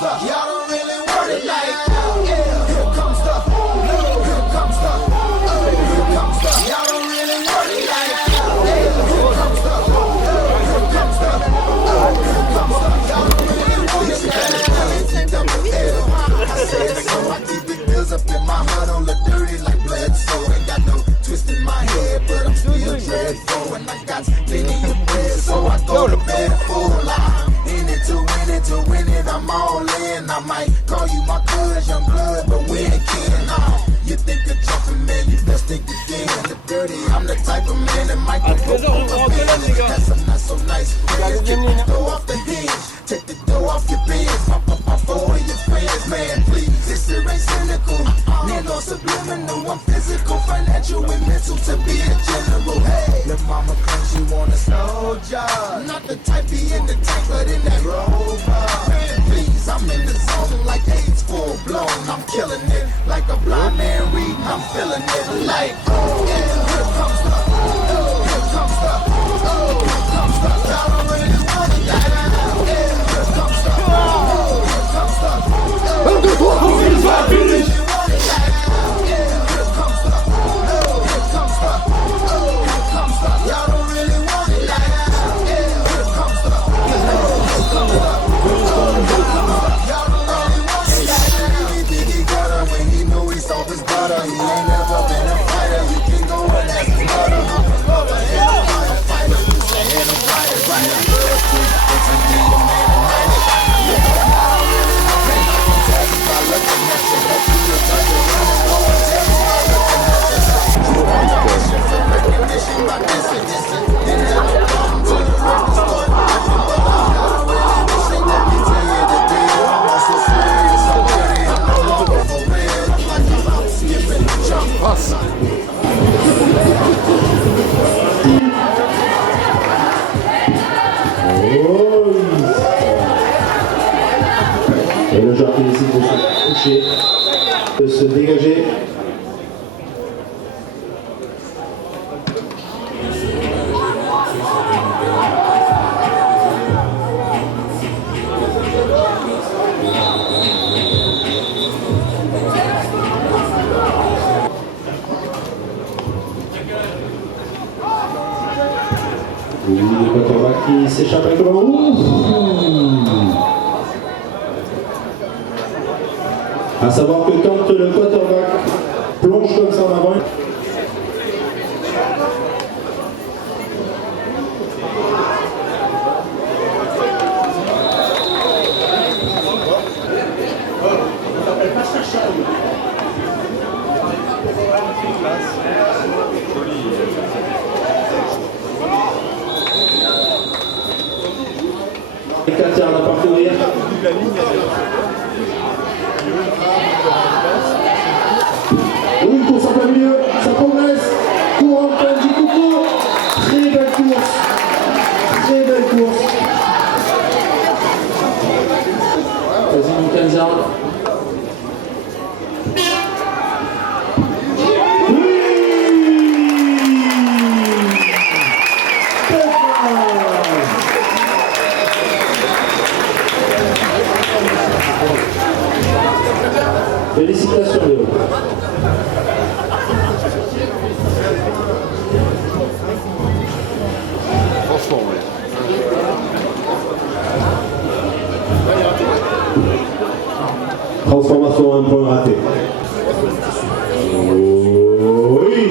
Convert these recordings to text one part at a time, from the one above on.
Y'all don't really want it like that. Yeah. Here comes the, here comes the, here comes the. Y'all don't really want it like that. Yeah. Here comes the, here comes the, here comes the. Y'all don't really want it like that. I said so, I keep it bills up in my heart on the dirty like blood. So ain't got no twist in my head, but I'm still dreadful. And I got plenty of bread, so I go to bed full. In it to win it, I'm all in. I might call you my cuz, young blood, but we ain't kin. You think you're jumping, man, you best think again. The dirty, I'm the type of man that might go over the That's some not so nice. Take the dough off the hinge, take the dough off your bins. Pop all of your friends, man, please. This shit ain't cynical. Nigga subliminal, I'm physical, financial, and mental to be a general. Hey, the mama claims you want a slow job. Not the type be in the tank, but in that rover. Man, please, I'm in the zone like AIDS full blown. I'm killing it like a blind man reading. I'm feeling it like, oh, yeah, here comes the, oh, here comes the, oh, here comes the. Y'all don't really want it like that. Yeah, here comes the, oh, here comes the, oh, here comes the. Et le joueur qui décide de se coucher, de se dégager. Le quarterback qui s'échappe avec le ballon. À savoir que quand le quarterback plonge comme ça en avant, les 4 yards à parcourir. Oui, course en plein milieu, ça progresse. Cours en plein du couteau. Très belle course. Très belle course. Quasiment 15 yards. Félicitations Léo. Franchement, oui. Transformation, un point raté. Oui.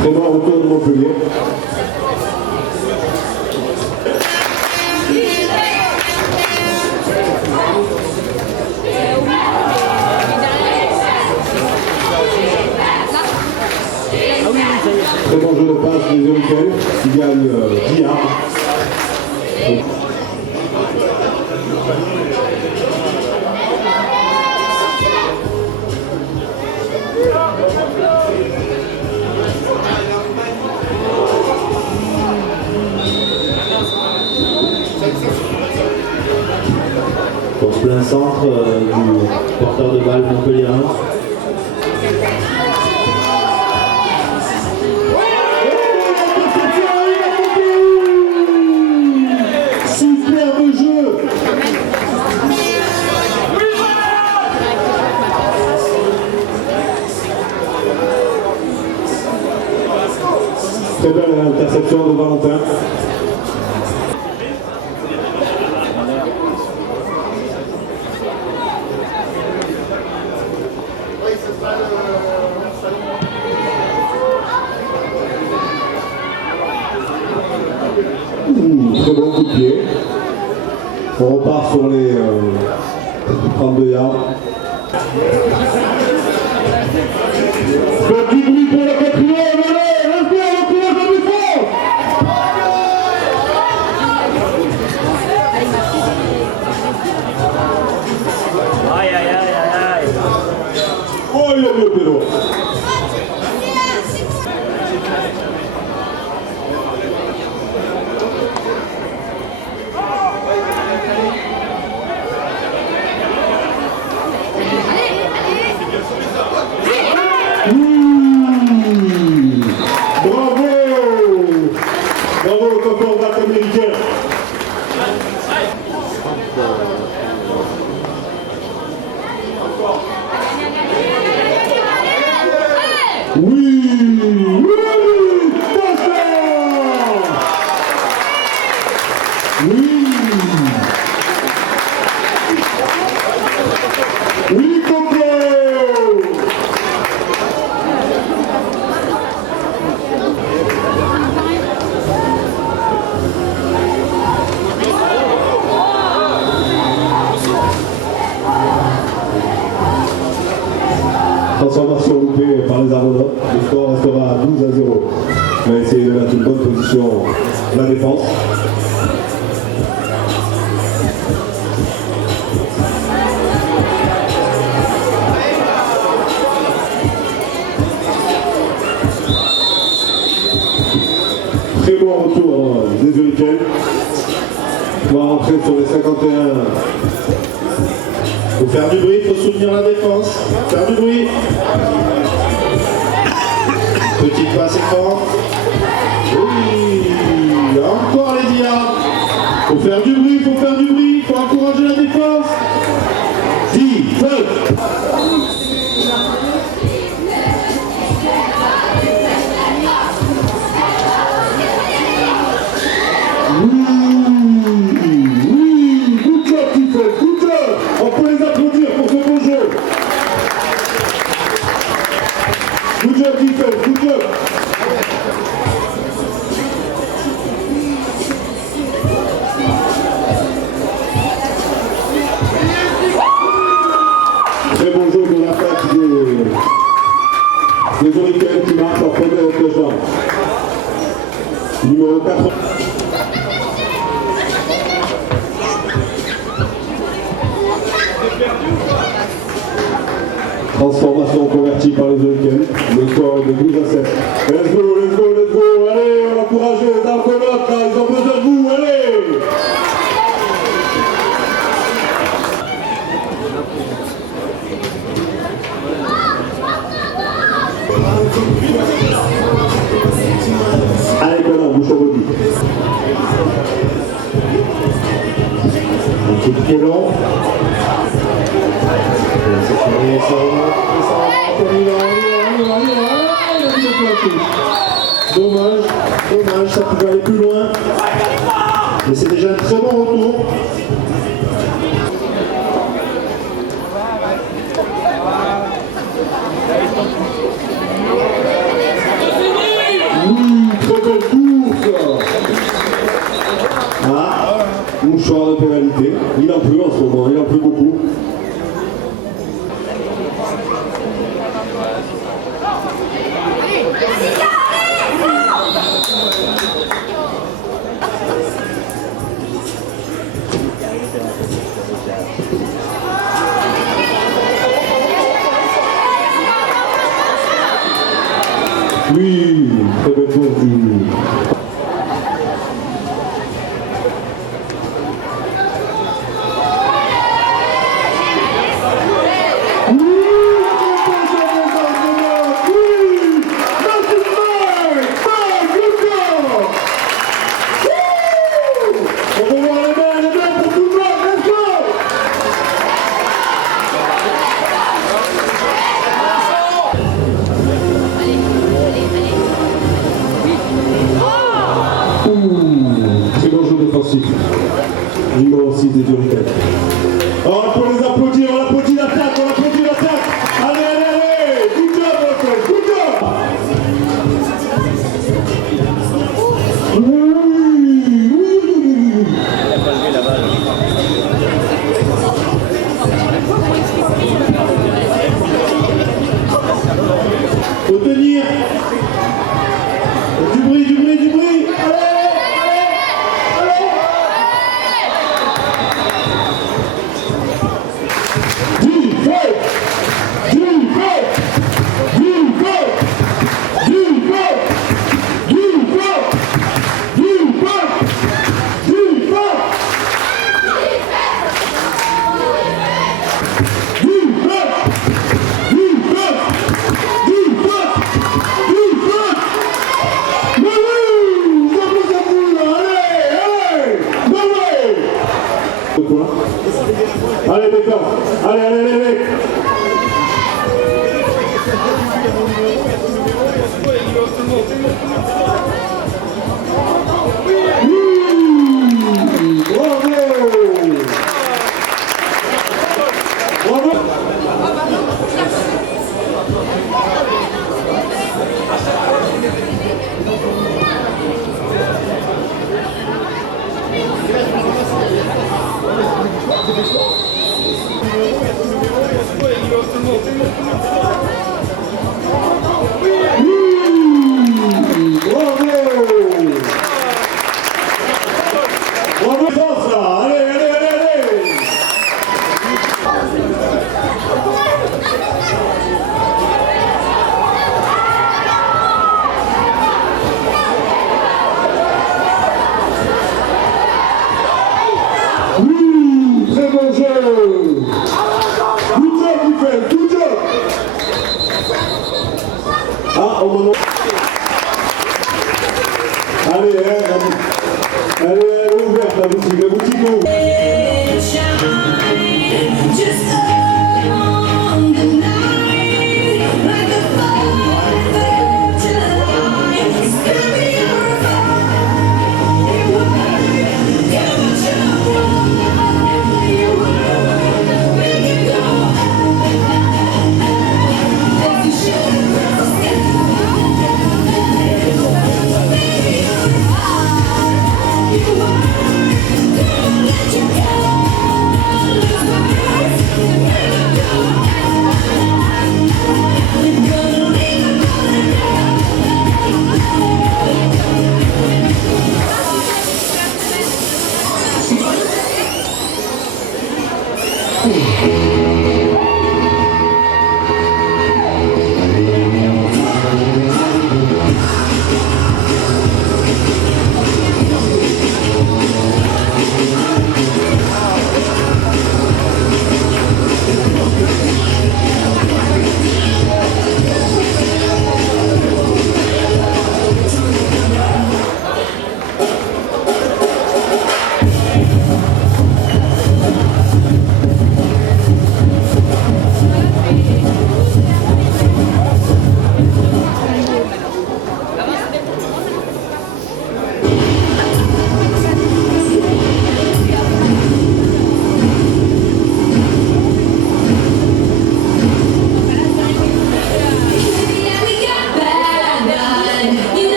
Très bon retour de Montpellier. Très bon jeu de passe des Olympiens qui gagne 10 yards. plein centre du porteur de balle montpelliérain. Superbe jeu. Très belle interception de Valentin. Très bon coup de pied. On repart sur les 32 yards. Petit bruit pour la quatrième, allez, restez à l'encouragement du fond. Aïe aïe aïe aïe aïe. Oh, il a mis le pédo. Bravo au cornerback américain. Oui, touchdown. Oui, Coco. Transformation loupée par les Argonauts. Le score restera à 12-0. On va essayer de mettre une bonne position la défense. Très bon retour des Hurricanes. On va rentrer sur les 51. Il faut faire du bruit, il faut soutenir la défense. Faire du bruit. Petite passe écran. Oui. Encore les dias. Il faut faire du bruit, il faut faire du bruit. Il faut encourager la défense. 10, 9. Très bon jeu de l'attaque des Hurricanes qui marquent leur premier touchdown. Numéro 4. Transformation convertie par les Hurricanes. Le score est de 12-7. Let's go, let's go, let's go. Allez, on encourage les Argonauts, là, ils ont besoin de vous, allez. Allez, Conan, bouche au body. Un petit pied long. Dommage, dommage, ça pouvait aller plus loin. Mais c'est déjà un très bon retour. Oui, très belle course. Ah, mouchoir de pénalité. Il en pleut en ce moment, il en pleut beaucoup. Oui, très belle course du...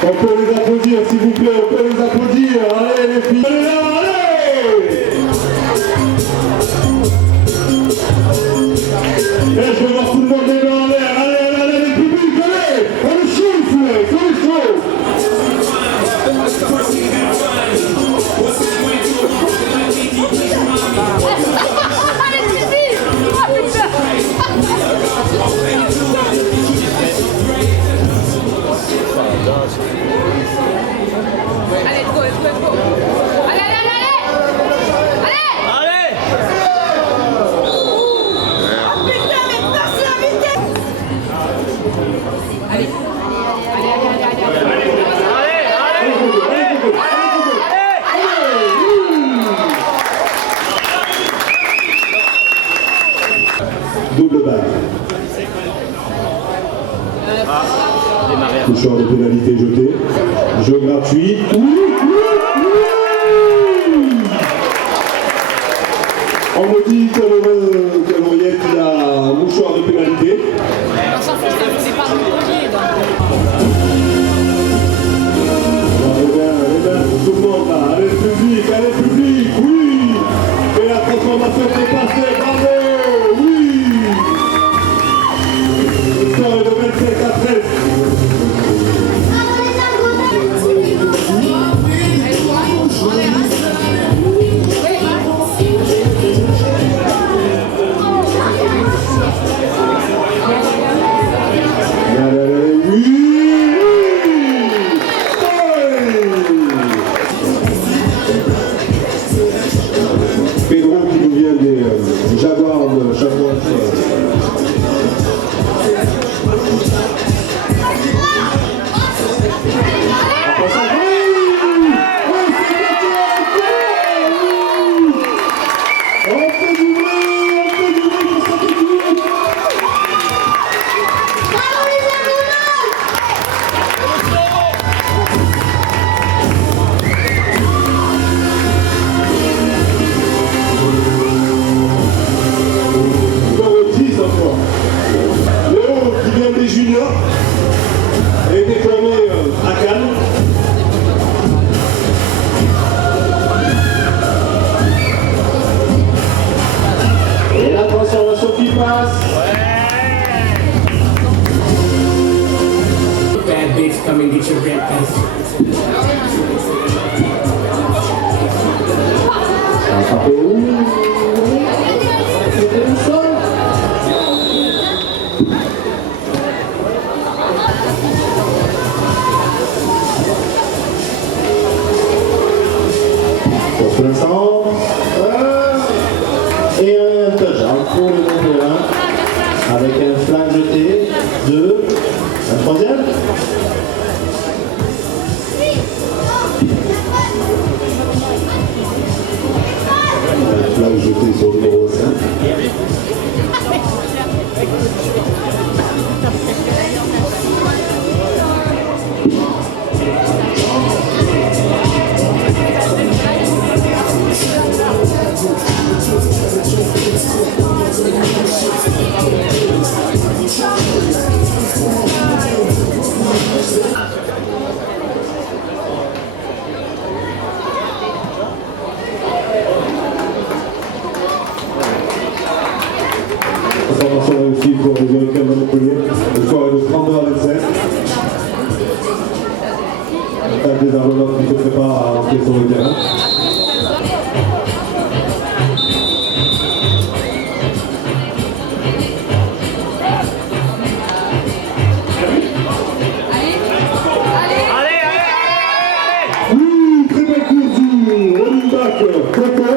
On peut les applaudir, s'il vous plaît, on peut les applaudir. Allez, les filles, allez là, allez! Et je veux voir tout le monde les mains en l'air. Allez, allez, les publics, allez! On est chaud, on est chaud! Allez, let's go, let's go, let's go. Allez, allez, allez, allez. Allez. Oh putain, maintenant c'est la vitesse. Allez, allez, allez, allez, allez. Double balle. Démarrer. Toucheur de pénalité jeté. Jeu gratuit. On me dit que l'oreillette il a un mouchoir de pénalité. On s'en fout, c'est pas Montpellier. Allez bien, tout le monde là. Allez le public, oui. Et la transformation s'est passée, bravo, oui. Le score est de 25 à 13. Pedro qui nous vient des Jaguars de Chamois. Des juniors a été formé à Cannes. Et la transformation qui passe. Bad bitch, come and get your red face. Attrapé où? C'était le sol. Pour l'instant, et un touchdown pour le numéro 1 avec un flag jeté, 2, un troisième. Un flag jeté sur le numéro 5. Transformation réussie pour les Hurricanes de Montpellier. Le score est de 32 à 27. L'attaque des Argonauts qui se prépare à entrer sur le terrain. Oui, très belle course du running back Coco.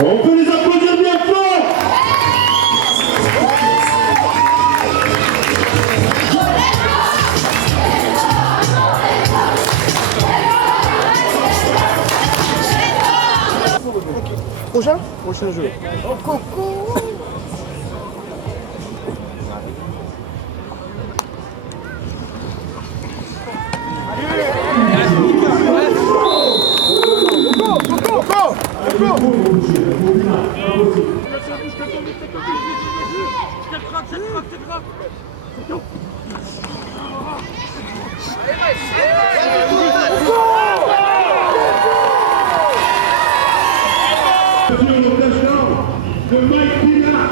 On peut les applaudir bien fort. Prochain jeu. Le touchdown de Mike Pina.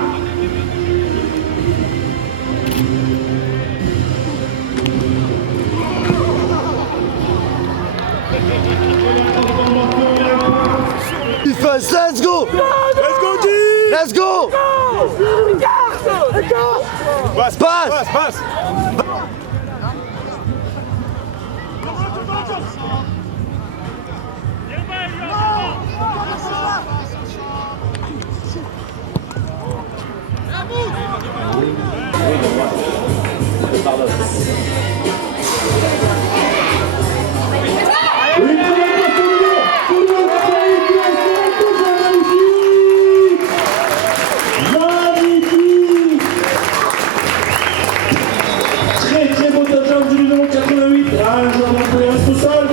Defense, let's go! Let's go, D! Let's go! Passe, passe, passe! Très beau touchdown du numéro 88. Un joueur d'entrée reste au sol.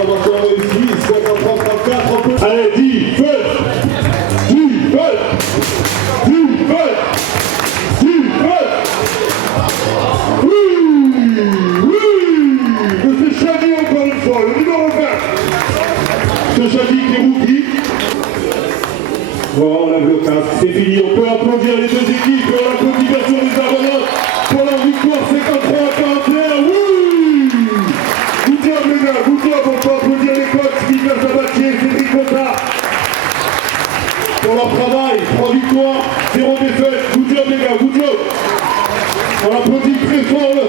Encore réussi, 53-34. Allez, 10 feu, 10 feu, 10 feu, 10 feu. Oui, oui, c'est Shaggy encore une fois, le numéro 20. C'est Shaggy qui est rookie. Bon, on lève le casque, c'est fini, on peut applaudir les deux équipes pour la motivation des Argonauts pour leur victoire 53-41. Oui! On peut applaudir les coachs, Michel Sabatier, Cédric Cotta, pour leur travail, 3 victoires, 0 défaites, good job les gars, good job. On applaudit très fort le...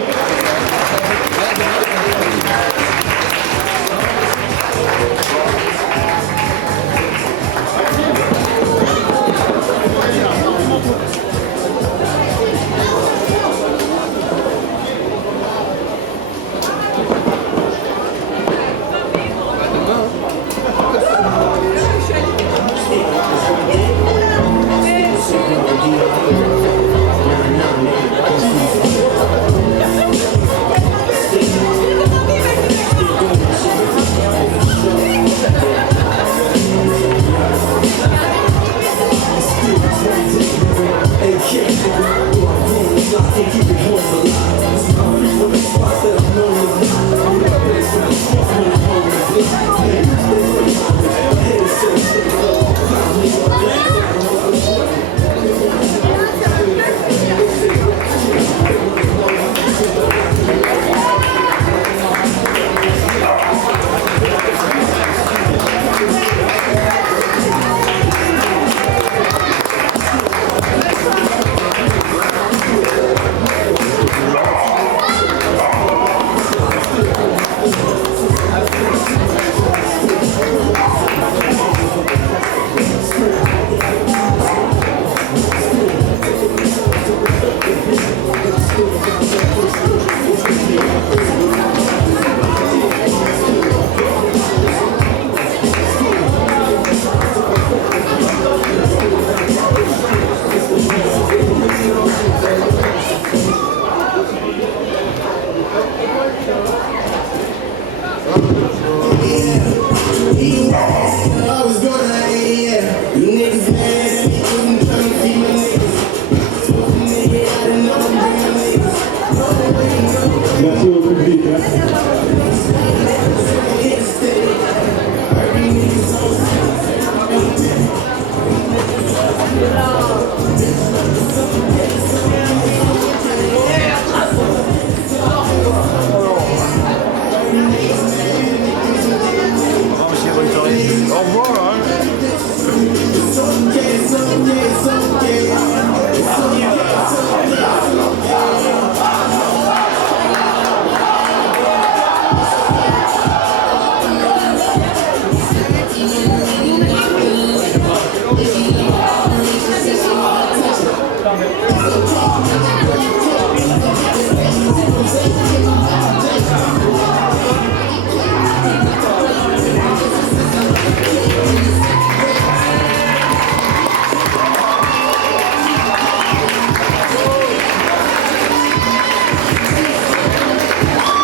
Merci.